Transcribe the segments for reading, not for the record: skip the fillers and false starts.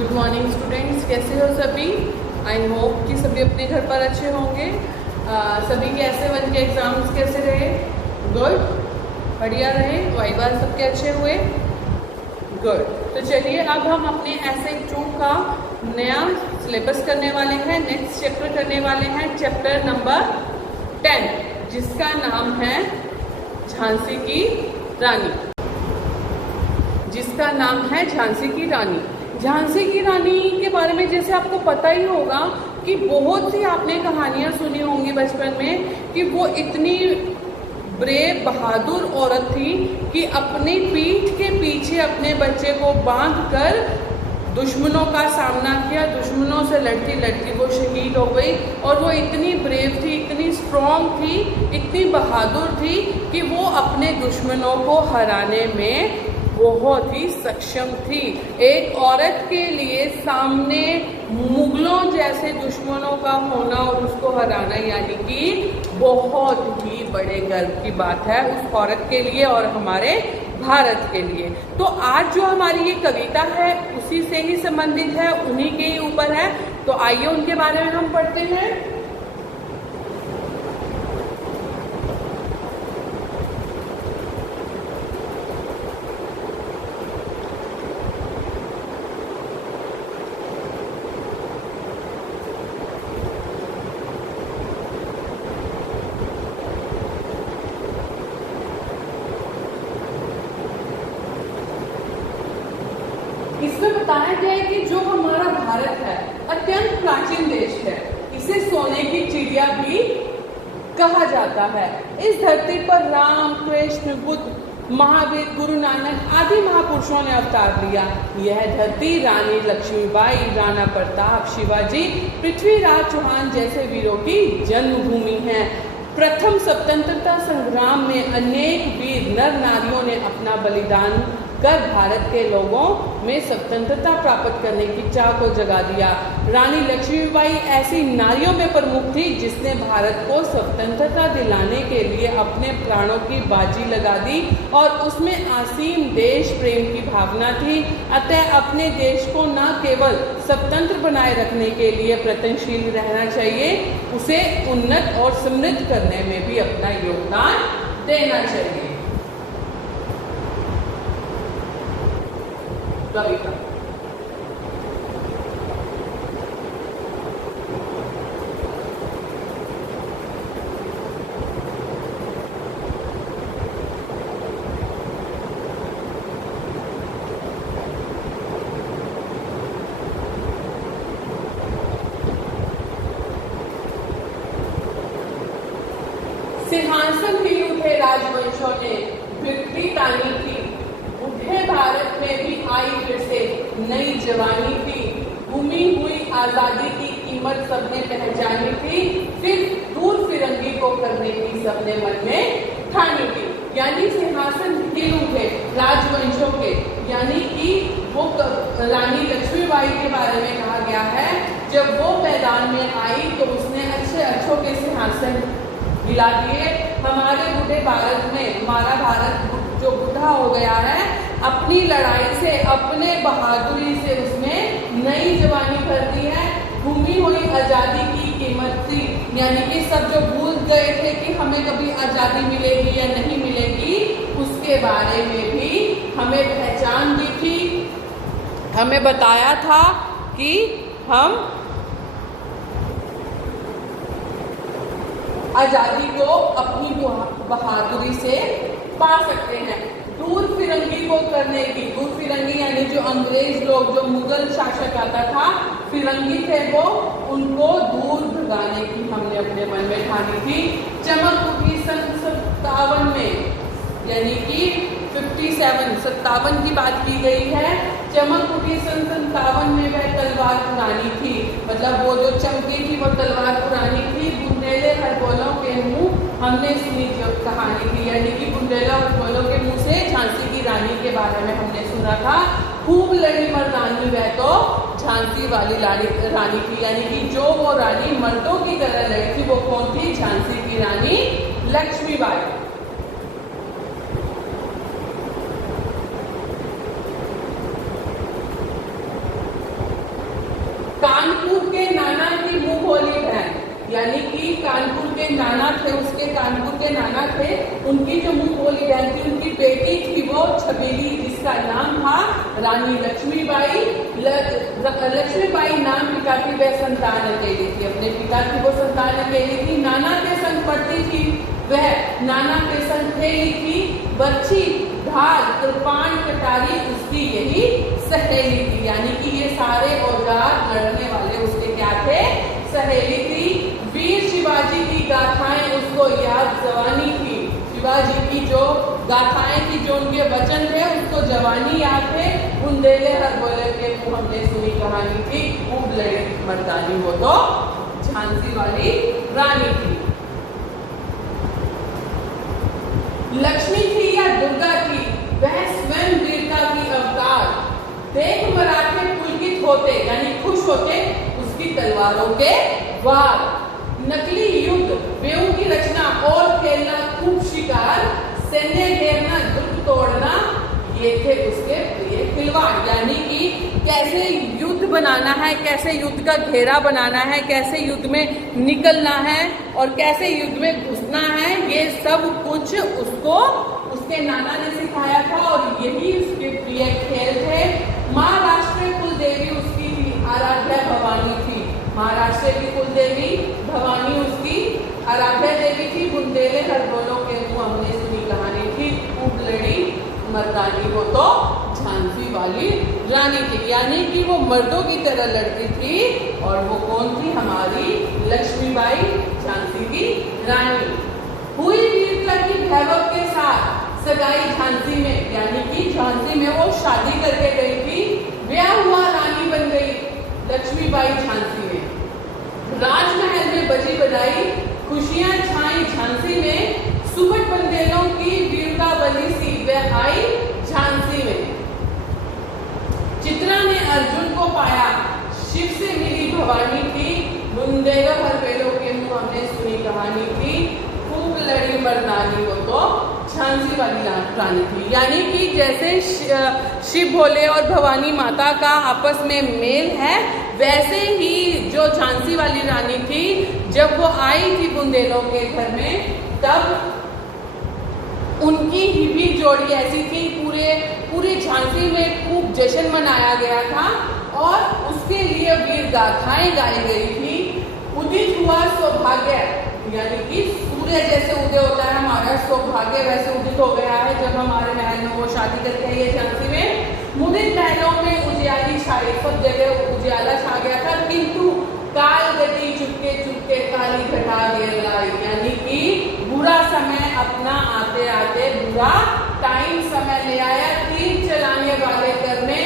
Good morning students, कैसे हो सभी। आई होप कि सभी अपने घर पर अच्छे होंगे। सभी के S1 के एग्ज़ाम्स कैसे रहे? गुड, बढ़िया रहे। वाइवा सबके अच्छे हुए? गुड। तो चलिए अब हम अपने S2 का नया सिलेबस करने वाले हैं, नेक्स्ट चैप्टर करने वाले हैं, चैप्टर नंबर 10, जिसका नाम है झांसी की रानी। जिसका नाम है झांसी की रानी। झांसी की रानी के बारे में जैसे आपको पता ही होगा कि बहुत सी आपने कहानियां सुनी होंगी बचपन में कि वो इतनी ब्रेव बहादुर औरत थी कि अपनी पीठ के पीछे अपने बच्चे को बांधकर दुश्मनों का सामना किया। दुश्मनों से लड़ती लड़ती वो शहीद हो गई और वो इतनी ब्रेव थी, इतनी स्ट्रॉन्ग थी, इतनी बहादुर थी कि वो अपने दुश्मनों को हराने में बहुत ही सक्षम थी। एक औरत के लिए सामने मुगलों जैसे दुश्मनों का होना और उसको हराना यानी कि बहुत ही बड़े गर्व की बात है उस औरत के लिए और हमारे भारत के लिए। तो आज जो हमारी ये कविता है उसी से ही संबंधित है, उन्हीं के ही ऊपर है। तो आइए उनके बारे में हम पढ़ते हैं। इसमें बताया गया है कि जो हमारा भारत है अत्यंत प्राचीन देश है। इसे सोने की चिड़िया भी कहा जाता है। इस धरती पर राम, कृष्ण, बुद्ध, महावीर, गुरु नानक आदि महापुरुषों ने अवतार लिया। यह धरती रानी लक्ष्मीबाई, राणा प्रताप, शिवाजी, पृथ्वीराज चौहान जैसे वीरों की जन्मभूमि है। प्रथम स्वतंत्रता संग्राम में अनेक वीर नर नारियों ने अपना बलिदान कर भारत के लोगों में स्वतंत्रता प्राप्त करने की चाह को जगा दिया। रानी लक्ष्मीबाई ऐसी नारियों में प्रमुख थी जिसने भारत को स्वतंत्रता दिलाने के लिए अपने प्राणों की बाजी लगा दी और उसमें असीम देश प्रेम की भावना थी। अतः अपने देश को न केवल स्वतंत्र बनाए रखने के लिए प्रयत्नशील रहना चाहिए, उसे उन्नत और समृद्ध करने में भी अपना योगदान देना चाहिए। कविता सिंहासन भी उठे राजवंशों ने, बिगड़ी तानी थी, उठे भारत में भी आई फिर से नई जवानी थी। घूमी हुई आजादी की कीमत सबने पहचानी थी, फिर दूर फिरंगी को करने की सबने मन में ठानी थी। यानी सिंहासन हिल उठे राजवंशों के, यानी कि वो रानी लक्ष्मीबाई के बारे में कहा गया है। जब वो मैदान में आई तो उसने अच्छे अच्छों के सिंहासन हिला दिए। हमारे बूढ़े भारत में, हमारा भारत जो बूढ़ा हो गया है, अपनी लड़ाई से, अपने बहादुरी से उसने नई जवानी भर दी है। घूमी हुई आज़ादी की कीमत थी, यानी कि सब जो भूल गए थे कि हमें कभी आज़ादी मिलेगी या नहीं मिलेगी, उसके बारे में भी हमें पहचान दी थी। हमें बताया था कि हम आज़ादी को अपनी बहादुरी से पा सकते हैं। दूर फिरंगी को करने की, दूर फिरंगी यानी जो अंग्रेज लोग, जो मुगल शासक आता था, फिरंगी थे वो, उनको दूर भगाने की हमने अपने मन में ठानी थी। चमक उठी सन 57 में, यानी कि 57 की बात की गई है। चमक उठी सन 57 में वह तलवार पुरानी थी, मतलब वो जो चमकी थी वो तलवार पुरानी थी। बुंदेले खरगोलों के मुंह हमने सुनी जो कहानी थी, यानी कि बुंदेला और खरगोलों के मुंह से झांसी की रानी के बारे में हमने सुना था। खूब लड़ी मर्दानी वह तो झांसी वाली रानी थी, यानी कि जो वो रानी मर्दों की तरह लड़ी थी वो कौन थी? झांसी की रानी लक्ष्मीबाई। यानी कि कानपुर के नाना थे, उसके कानपुर के नाना थे, उनकी जो मुंह बोली बहन थी, उनकी बेटी थी वो छबीली, जिसका नाम था रानी लक्ष्मीबाई। लक्ष्मीबाई नाम पिता की वह संतान अकेली थी, अपने पिता की वो संतान अकेली थी। नाना के संग पढ़ती थी वह, नाना के संग खेली थी, बच्ची ढाल कृपाण कटारी उसकी यही सहेली थी। यानी कि ये सारे औजार लड़ने वाले उसके क्या थे, सहेली थी। वीर शिवाजी की गाथाएं उसको याद जवानी थी, शिवाजी की जो गाथाएं थी, जो उनके वचन थे, उसको जवानी याद थे। बुंदेले हर बोले के मुंह हमने सुनी कहानी थी, खूब लड़ी मर्दानी वो तो झांसी वाली रानी थी। लक्ष्मी थी या दुर्गा थी, वह स्वयं वीरता की अवतार। देख मराठे पुलकित होते, यानी खुश होते उसकी तलवारों के वार। नकली युद्ध, बेऊ की रचना और खेलना खूब शिकार, सैन्य घेरना दुर्ग तोड़ना, ये थे उसके प्रिय खिलवाड़। यानी कि कैसे युद्ध बनाना है, कैसे युद्ध का घेरा बनाना है, कैसे युद्ध में निकलना है और कैसे युद्ध में घुसना है, ये सब कुछ उसको उसके नाना ने सिखाया था और यही उसके प्रिय खेल थे। महाराष्ट्र कुल देवी उसकी थी, आराध्या भवानी थी। महाराष्ट्र की कुल देवी भवानी उसकी आराध्या देवी थी। बुंदेले हरबोलों के मुंह हमने सुनी कहानी थी, खूब लड़ी मर्दानी वो तो झांसी वाली रानी थी। यानी कि वो मर्दों की तरह लड़ती थी और वो कौन थी, हमारी लक्ष्मीबाई, झांसी की रानी। हुई वीरता की वैभव के साथ सगाई झांसी में, यानी कि झांसी में वो शादी करके गई थी, ब्याह हुआ, रानी बन गई लक्ष्मीबाई झांसी में। राजमहल में बजी बजाई, खुशियां छाई झांसी में, सुबह बंदेलों की वीरता बनी सी वह आई झांसी में। चित्रा ने अर्जुन को पाया, शिव से मिली भवानी थी, बुंदेलों हरबेलों के मुंह हमने सुनी कहानी थी, खूब लड़ी मर्दानी वो तो झांसी वाली रानी थी। यानी कि जैसे शिव भोले और भवानी माता का आपस में मेल है, वैसे ही जो झांसी वाली रानी थी, जब वो आई थी बुंदेलों के घर में, तब उनकी ही भी जोड़ी ऐसी थी, पूरे झांसी में खूब जश्न मनाया गया था और उसके लिए वीर गाथाएं गाई गई थी। उदित हुआ सौभाग्य, यानी कि सूर्य जैसे उदय होता है हमारा सौभाग्य, वैसे उदित हो गया है जब हमारे महल में वो शादी करके आई है झांसी में। मुदित महलों में उजियाली छाई, सब जगह उजियाला छा गया था, किंतु काल गति चुपके चुपके काली घटा घेर लाई। यानी कि बुरा समय अपना आते आते बुरा टाइम समय ले आया। तीर चलाने वाले करने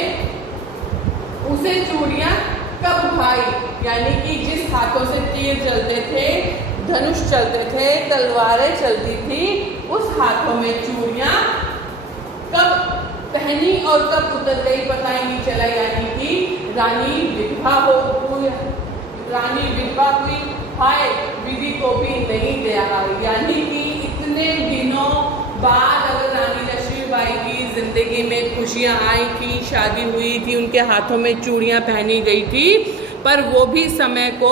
उसे चूड़ियां कब भाई, यानी कि जिस हाथों से तीर चलते थे, धनुष चलते थे, तलवारें चलती थी, उस हाथों में चूड़ियां कब पहनी और कब उतर गई पता ही नहीं चला। यानी कि रानी विधवा हुई, हाय विधि को भी नहीं दया आई। यानी कि इतने दिनों बाद अगर रानी लक्ष्मीबाई की जिंदगी में खुशियां आई थी, शादी हुई थी, उनके हाथों में चूड़ियां पहनी गई थी, पर वो भी समय को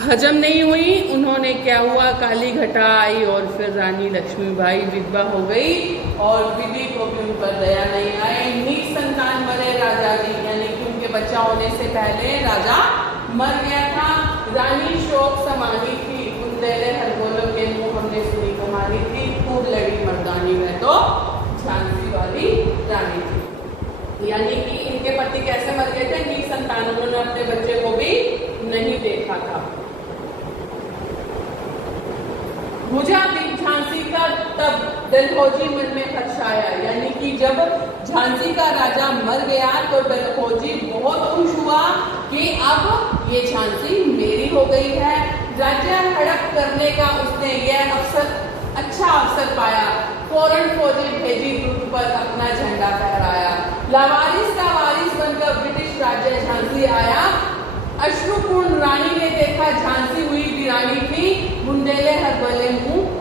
हजम नहीं हुई। उन्होंने क्या हुआ, काली घटा आई और फिर रानी लक्ष्मीबाई विधवा हो गई और विधि को भी उन पर दया नहीं आई। निसंतान बने राजा जी, यानी कि उनके बच्चा होने से पहले राजा मर गया था। रानी शोक समानी थी, बुंदेले हरबोलों के मुंह हमने सुनी कहानी थी, खूब लड़ी मर्दानी में तो झांसी वाली रानी थी। यानी कि इनके पति कैसे मर गए थे, निसंतान, उन्होंने अपने बच्चे को भी नहीं देखा था। बुझा दीप झांसी का तब डलहौजी मन में हर्षाया, यानी कि जब झांसी का राजा मर गया तो डलहौजी बहुत खुश हुआ कि अब ये झांसी मेरी हो गई है। राज्य हड़प करने का उसने यह अच्छा अवसर पाया, फौरन फौजी भेजी दुर्ग पर अपना झंडा फहराया। लावारिस का वारिस बनकर ब्रिटिश राज्य झांसी आया। अश्रुपूर्ण रानी ने देखा झांसी हुई वीरानी थी, बुंदेले हरबले मुंह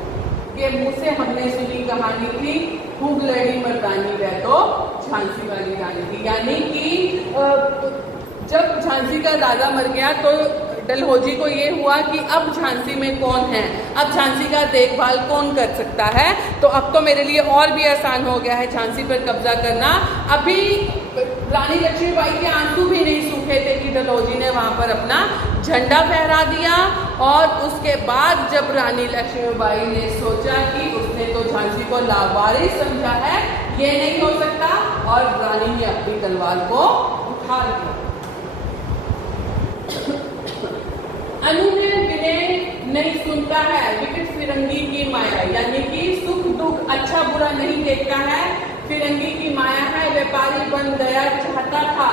से हमने सुनी कहानी थी, खूब लड़ी मर्दानी वह तो झांसी वाली रानी थी। यानी कि जब झांसी का राजा मर गया तो डलहौजी को ये हुआ कि अब झांसी में कौन है, अब झांसी का देखभाल कौन कर सकता है, तो अब तो मेरे लिए और भी आसान हो गया है झांसी पर कब्जा करना। अभी रानी लक्ष्मीबाई के आंसू भी नहीं सूखे थे कि डलहौजी ने वहाँ पर अपना झंडा फहरा दिया। और उसके बाद जब रानी लक्ष्मीबाई ने सोचा कि उसने तो झांसी को लावारिस समझा है, ये नहीं हो सकता, और रानी ने अपनी तलवार को उठा लिया। अनुनय विनय नहीं सुनता है, विकट फिरंगी की माया, यानी कि सुख दुख अच्छा बुरा नहीं देखता है, फिरंगी की माया है, व्यापारी बन गया चाहता था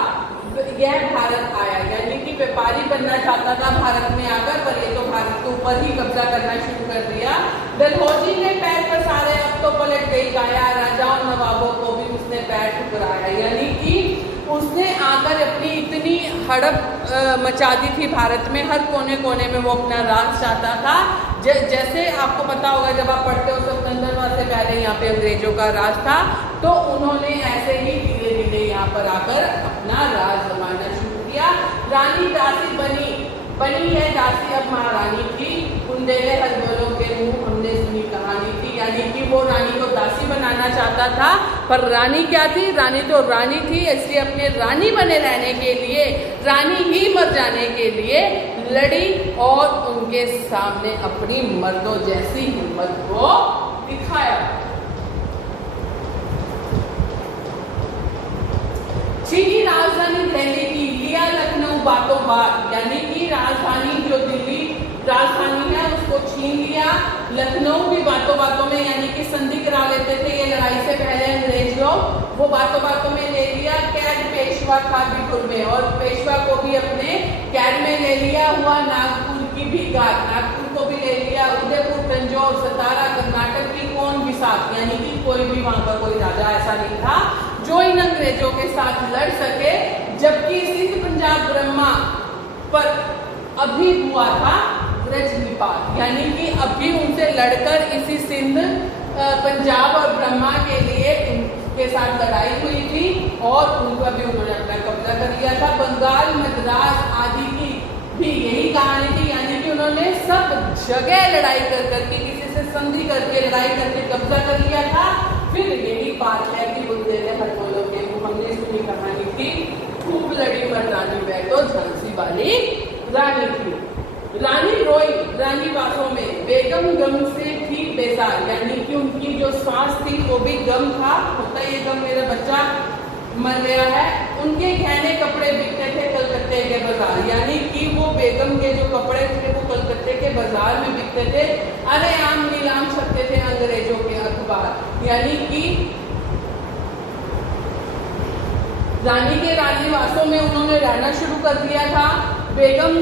यह भारत आया, यानी कि व्यापारी बनना चाहता था भारत में आकर, पर ये तो भारत के ऊपर ही कब्जा करना शुरू कर दिया। डलहौजी ने पैर पसारे, अब तो पलट गई काया, राजाओं नवाबों को भी उसने पैर ठुकराया, यानी कि उसने आकर अपनी इतनी हड़प मचा दी थी भारत में, हर कोने कोने में वो अपना राज चाहता था। जैसे आपको पता होगा जब आप पढ़ते हो स्वतंत्रता से पहले यहाँ पे अंग्रेजों का राज था, तो उन्होंने ऐसे ही धीरे धीरे यहाँ पर आकर अपना राज जमाना शुरू किया। रानी दासी बनी है दासी अब महारानी की, बुंदेले हलबलों के मुंह हमने सुनी कहानी थी, यानी कि वो रानी को दासी बनाना चाहता था, पर रानी क्या थी, रानी तो रानी थी, इसलिए अपने रानी बने रहने के लिए, रानी ही मर जाने के लिए लड़ी और उनके सामने अपनी मर्दों जैसी हिम्मत को दिखाया। चीनी राजधानी दिल्ली की लिया लखनऊ बातों बात, यानी कि राजधानी जो दिल्ली राजधानी है उसको छीन लिया, लखनऊ भी बातों बातों में, यानी कि संधि करा लेते थे ये लड़ाई से पहले अंग्रेज लोग, वो बातों बातों में ले लिया। कैद पेशवा था बिठुर में, और पेशवा को भी अपने कैद में ले लिया हुआ। नागपुर की भी गात, नागपुर को भी ले लिया, उदयपुर, तंजौर, सतारा, कर्नाटक की कौन भी साथ, यानी कि कोई भी वहां का कोई राजा ऐसा नहीं था जो इन अंग्रेजों के साथ लड़ सके। जबकि सिंध पंजाब ब्रह्मा पर अभी हुआ था ब्रजनिपात, यानी कि अभी उनसे लड़कर इसी सिंध पंजाब और ब्रह्मा के लिए उनके साथ लड़ाई हुई थी, और उनका भी उन्होंने अपना कब्जा कर लिया था। बंगाल, मद्रास आदि की भी यही कहानी थी, यानी कि उन्होंने सब जगह लड़ाई कर करके, किसी से संधि करके, लड़ाई करके कब्जा कर लिया था। फिर यही बात है कि बुंदेले हलबलों के मुंह हमने सुनी कहानी थी, खूब लड़ी मर्दानी वह तो झांसी वाली रानी थी। रानी रोई रानी बातों में, बेगम गम से थी बेजार, यानी कि उनकी जो सांस थी वो भी गम था, होता ये गम मेरा बच्चा मर गया है। उनके गहने कपड़े बिकते थे कलकत्ते के बाजार, यानी कि वो बेगम के जो कपड़े थे वो कलकत्ते के बाजार में बिकते थे। अरे आम नीलाम छपते थे अंग्रेजों के अखबार, यानी कि रानी के राजनिवासों में उन्होंने रहना शुरू कर दिया था। बेगम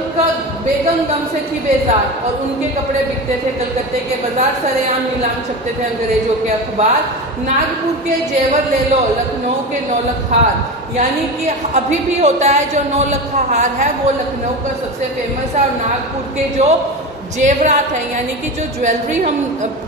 गम से थी बेजार, और उनके कपड़े बिकते थे कलकत्ते के बाजार, सरेआम नीलाम छपते थे अंग्रेजों के अखबार। नागपुर के जेवर ले लो, लखनऊ के नौलख हार, यानी कि अभी भी होता है जो नौलखा हार है वो लखनऊ का सबसे फेमस है, और नागपुर के जो जेवरात हैं, यानी कि जो ज्वेलरी हम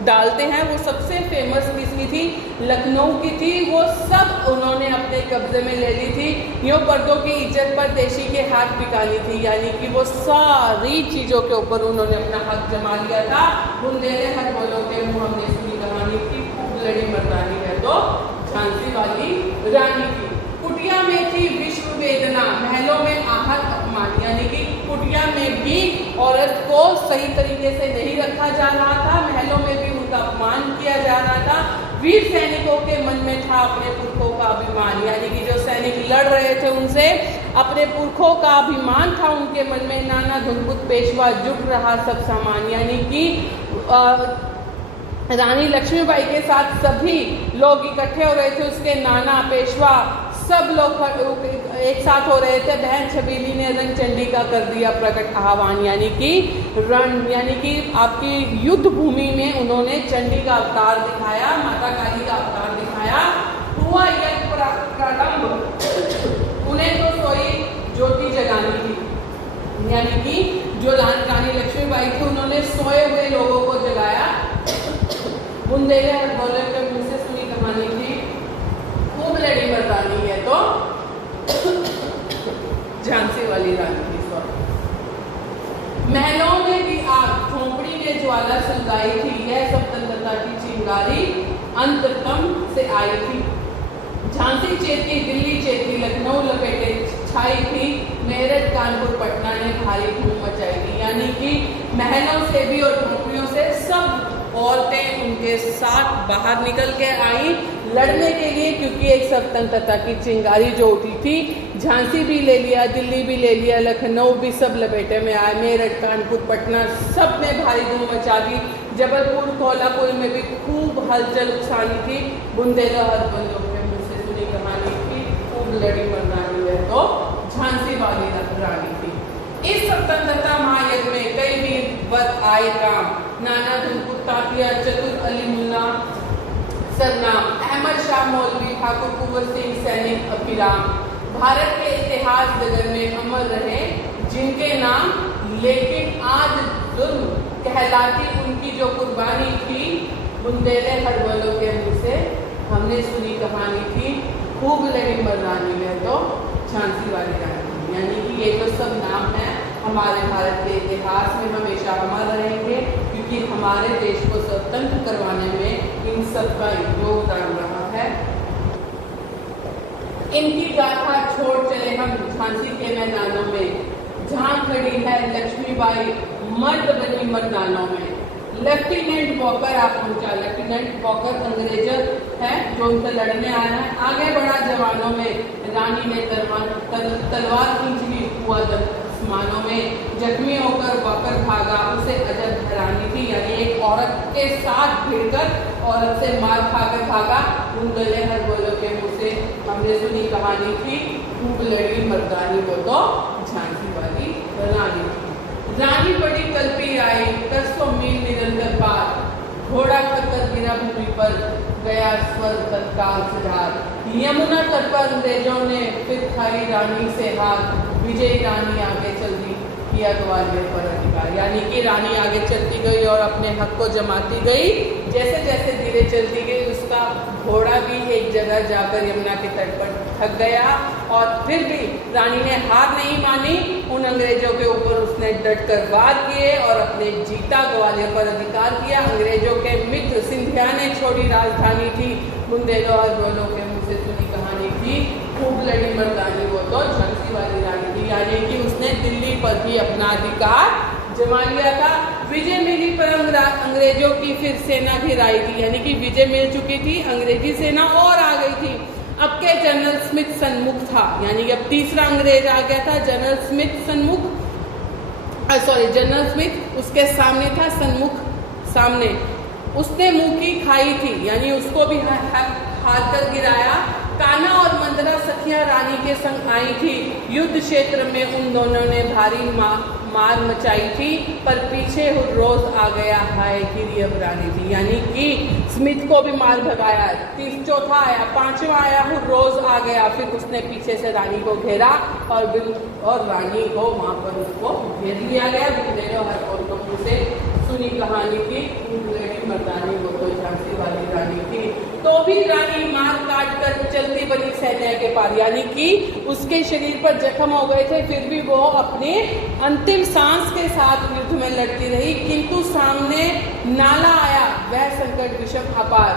डालते हैं वो सबसे फेमस किसकी थी, लखनऊ की थी, वो सब उन्होंने अपने कब्जे में ले ली थी। यूँ पर्दों की इज्जत पर देशी के हाथ बिकानी थी, यानी कि वो सारी चीज़ों के ऊपर उन्होंने अपना हक जमा लिया था। बुंदेले हलबलों के मुंह हमने सुनी कहानी की, खूब लड़ी मर्दानी है तो झांसी वाली रानी की। कुटिया में थी विश्व वेदना, महलों में आहत अपमान, यानी कि कुटिया में भी औरत को सही तरीके से नहीं रखा जा रहा था, महलों में भी उनका अपमान किया जा रहा था। वीर सैनिकों के मन में था अपने पुरखों का अभिमान, यानी कि जो सैनिक लड़ रहे थे उनसे अपने पुरखों का अभिमान था उनके मन में। नाना धुनबुत पेशवा जुट रहा सब सामान, यानी कि रानी लक्ष्मीबाई के साथ सभी लोग इकट्ठे हो रहे थे, उसके नाना पेशवा सब लोग एक साथ हो रहे थे। बहन छबीली ने रंग चंडी का कर दिया प्रकट आह्वान, यानी कि रण, यानी कि आपकी युद्ध भूमि में उन्होंने चंडी का अवतार दिखाया, माता काली का अवतार दिखाया। हुआ यज्ञ प्रारंभ, उन्हें तो सोई ज्योति जगानी थी, यानी कि जो रानी लक्ष्मीबाई थी उन्होंने सोए हुए लोगों को जगाया। बुंदेले हलबलों के मुंह से सुनी कहानी थी, खूब लड़ी मर्दानी है तो झांसी वाली रानी थी। के ज्वाला सुलगाई थी, यह स्वतंत्रता की चिंगारी अंततम से आई थी। झांसी चेती, दिल्ली चेती, लखनऊ लपेटे छाई थी, मेरठ कानपुर पटना ने भारी धूम मचाई थी। यानी कि महलों से भी और झोपड़ियों से सब औरतें उनके साथ बाहर निकल के आई लड़ने के लिए, क्योंकि एक स्वतंत्रता की चिंगारी जो उठी थी। झांसी भी ले लिया, दिल्ली भी ले लिया, लखनऊ भी सब लपेटे में आए, मेरठ कानपुर पटना सब ने भारी धूम मचा दी। जबलपुर कोल्हापुर में भी खूब हलचल उकसानी थी। बुंदेला हरबंदों के मुँह से सुनी कहानी थी, खूब लड़ी मरदानी है तो झांसी वाली रानी थी। इस स्वतंत्रता महायज्ञ में कई वीर वर आए काम, नाना धुनपुर तातिया, चतुर अली मुल्ला सरनाम, अहमद शाह मौलवी, ठाकुर कुंवर सिंह सैनिक अभिराम, भारत के इतिहास डगर में अमर रहे जिनके नाम, लेकिन आज जुल्म कहलाती उनकी जो कुर्बानी थी, बुंदेले हड़बलों के मुँह से हमने सुनी कहानी थी, खूब लड़ी मर्दानी में तो झांसी वाली रानी। यानी कि ये जो सब नाम हैं हमारे भारत के इतिहास में हमेशा अमर रहेंगे, क्योंकि हमारे देश को स्वतंत्र करवाने में इन सब का योगदान रहा है। इनकी गाथा छोड़ चले हम झांसी के मैदानों में, जहाँ खड़ी है लक्ष्मीबाई मर्द बनी मर्दानों में। लेफ्टिनेंट वॉकर आप पहुंचा, लेफ्टिनेंट वॉकर अंग्रेज है जो उनसे लड़ने आया है। आगे बढ़ा जवानों में, रानी ने तलवार खींच ली, हुआ आसमानों में, जख्मी होकर वॉकर भागा, उसे अजब हैरानी थी। यानी एक औरत के साथ भिड़कर औरत से मार खाकर भागा। बुंदेले हरबोलों के मुँह से हमने सुनी कहानी थी, खूब लड़ी मर्दानी वो तो झांसी वाली रानी थी। रानी बड़ी कल्पी आई, 10 मील निरंतर पार, घोड़ा कतर गिरा भूमि पर, गया स्वर तत्काल सुधार। यमुना तट पर अंग्रेजों ने फिर खाई रानी से हाथ, विजयी रानी आगे चल दी, किया ग्वालियर पर अधिकार। यानी कि रानी आगे चलती गई और अपने हक को जमाती गई। जैसे जैसे धीरे चलती गई उसका घोड़ा भी एक जगह जाकर यमुना के तट पर थक गया, और फिर भी रानी ने हार नहीं मानी। उन अंग्रेजों के ऊपर उसने डट कर वार किए और अपने जीता ग्वालियर पर अधिकार किया। अंग्रेजों के मित्र सिंधिया ने छोड़ी राजधानी थी, बुंदेलों हरबोलों के मुँह से सुनी कहानी थी, खूब लड़ी मर्दानी वो तो झांसी वाली रानी थी। यानी कि उसने दिल्ली पर भी अपना अधिकार जमा लिया था। विजय मिली पर अंग्रेजों की फिर सेना घिराई थी। यानी कि विजय मिल चुकी थी, अंग्रेजी सेना और आ गई थी। अब के जनरल स्मिथ सन्मुख था, यानी कि अब तीसरा अंग्रेज आ गया था, जनरल स्मिथ सन्मुख, जनरल स्मिथ उसके सामने था, सन्मुख सामने। उसने मुंह की खाई थी, यानी उसको भी हार कर गिराया। कान्हा और मंदरा सखियां रानी के संग आई थी। युद्ध क्षेत्र में उन दोनों ने भारी मार मचाई थी, पर पीछे हुर्रोज आ गया, हाय गिरी अब रानी थी। यानी कि स्मिथ को भी मार भगाया, चौथा आया, पांचवा आया, हुर्रोज आ गया, फिर उसने पीछे से रानी को घेरा और रानी को वहां पर उसको घेर लिया गया। बुंदेलों हरबोलों के मुँह से सुनी कहानी थी, लड़ी मर्दानी वो तो झांसी वाली रानी थी। तो भी रानी मार काट कर चलती बनी सैन्य के पार। यानी कि उसके शरीर पर जख्म हो गए थे, फिर भी वो अपने अंतिम सांस के साथ युद्ध में लड़ती रही। किंतु सामने नाला आया, वह संकट विषम अपार,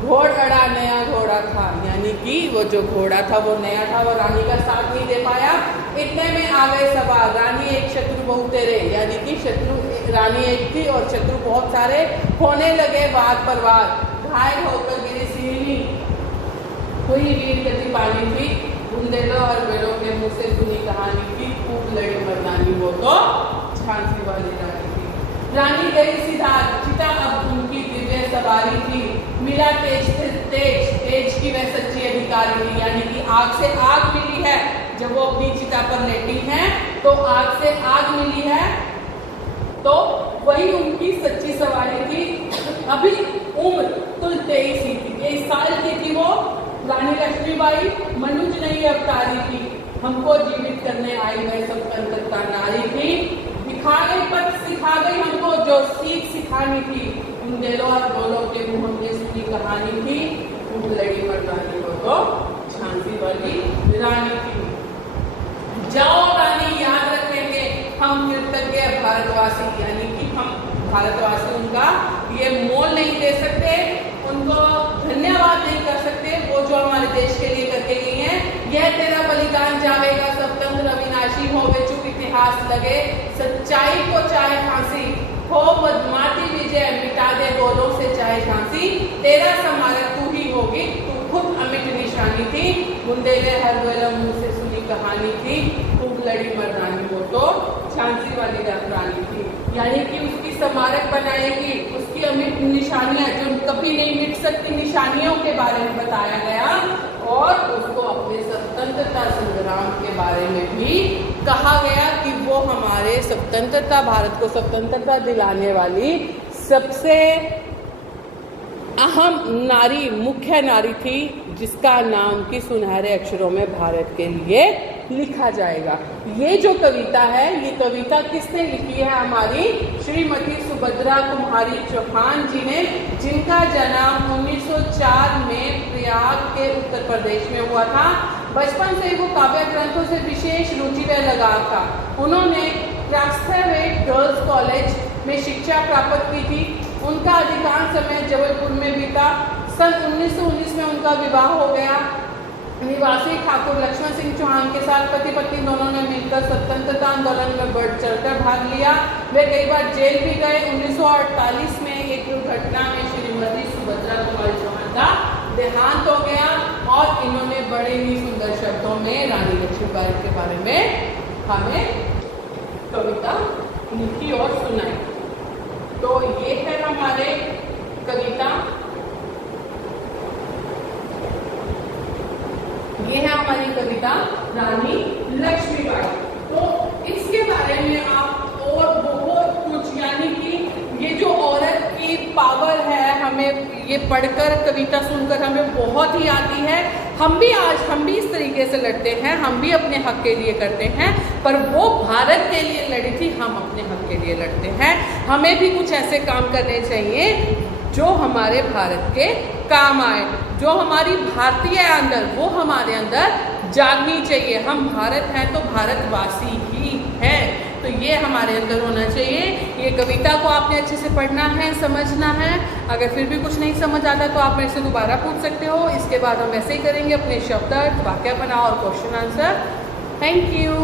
घोड़ अड़ा नया घोड़ा था। यानी कि वो जो घोड़ा था वो नया था, वो रानी का साथ नहीं दे पाया। इतने में आ गए सवार, रानी एक शत्रु बहु तेरे। यानी कि शत्रु रानी एक थी और शत्रु बहुत सारे होने लगे वार पर वार। घायल होकर गिरी सीढ़ी हुई वीर गति पानी थी। बुंदेलों हरबोलों के मुँह से सुनी कहानी थी, खूब लड़ी मर्दानी वो तो झांसी वाली रानी थी। रानी गई सीधा चिता, अब उनकी दिव्य सवारी थी। मिला तेज तेज की वह सच्ची अधिकारी थी। यानी कि आग से आग मिली है, जब वो अपनी चिता पर लेटी हैं तो आग से आग मिली है, तो वही उनकी सच्ची सवारी थी। अभी उम्र कुल 23 ही थी, 23 साल की थी वो। रानी लक्ष्मीबाई मनुज नहीं अवतारी थी, हमको जीवित करने आई वह स्वतंत्रता नारी थी। दिखा गई पर सिखा गई हमको जो सीख सिखानी थी। बुंदेलों हरबोलों के मुँह हमने सुनी कहानी थी, खूब लड़ी मर्दानी वो तो झांसी वाली रानी थी। जाओ रानी याद रखेंगे हम कृतज्ञ भारतवासी। यानी कि हम भारतवासी उनका ये मोल नहीं दे सकते, उनको धन्यवाद नहीं कर सकते वो जो हमारे देश के लिए करके गई हैं। यह तेरा बलिदान जावेगा स्वतंत्र अविनाशी होवे चुप इतिहास लगे, सच्चाई को चाहे फांसी हो बदमाती विजय मिटा दे गोलों से चाहे झांसी, तेरा स्मारक तू ही होगी तू खुद अमिट निशानी थी, बुंदेले हर वेला मुंह से सुनी कहानी थी, खूब लड़ी मर्दानी वो तो झांसी वाली रानी थी। यानी कि उसकी स्मारक बनाएगी, उसकी अमिट निशानियां जो कभी नहीं मिट सकती निशानियों के बारे में बताया गया, और उसको अपने स्वतंत्रता संग्राम के बारे में भी कहा गया कि वो हमारे स्वतंत्रता भारत को स्वतंत्रता दिलाने वाली सबसे अहम नारी, मुख्य नारी थी, जिसका नाम की सुनहरे अक्षरों में भारत के लिए लिखा जाएगा। ये जो कविता है, ये कविता किसने लिखी है? हमारी श्रीमती सुभद्रा कुमारी चौहान जी ने, जिनका जन्म 1904 में प्रयाग के उत्तर प्रदेश में हुआ था। बचपन से वो काव्य ग्रंथों से विशेष रुचि व लगाव था। उन्होंने क्राफ्ट्सवेट गर्ल्स कॉलेज में शिक्षा प्राप्त की थी। उनका अधिकांश समय जबलपुर में बीता। सन 1919 में उनका विवाह हो गया। निवासी ठाकुर लक्ष्मण सिंह चौहान के साथ पति पत्नी दोनों ने मिलकर स्वतंत्रता आंदोलन में बढ़ चढ़कर भाग लिया। वे कई बार जेल भी गए। 1948 में एक दुर्घटना में श्रीमती सुभद्रा कुमारी चौहान का देहांत हो गया और इन्होंने बड़े ही सुंदर शब्दों में रानी लक्ष्मीबाई के बारे में हमें कविता लिखी और सुनाई। तो ये है हमारे कविता, ये है हमारी कविता रानी लक्ष्मीबाई। तो इसके बारे में आप और बहुत कुछ, यानी कि ये जो औरत की पावर है, हमें ये पढ़कर कविता सुनकर हमें बहुत ही आती है। हम भी इस तरीके से लड़ते हैं, हम भी अपने हक के लिए करते हैं, पर वो भारत के लिए लड़ी थी, हम अपने हक के लिए लड़ते हैं। हमें भी कुछ ऐसे काम करने चाहिए जो हमारे भारत के काम आए, जो हमारी भारतीय अंदर, वो हमारे अंदर जागनी चाहिए। हम भारत हैं तो भारतवासी ही हैं, तो ये हमारे अंदर होना चाहिए। ये कविता को आपने अच्छे से पढ़ना है, समझना है। अगर फिर भी कुछ नहीं समझ आता तो आप मेरे से दोबारा पूछ सकते हो। इसके बाद हम वैसे ही करेंगे, अपने शब्दार्थ, वाक्य बनाओ और क्वेश्चन आंसर। Thank you.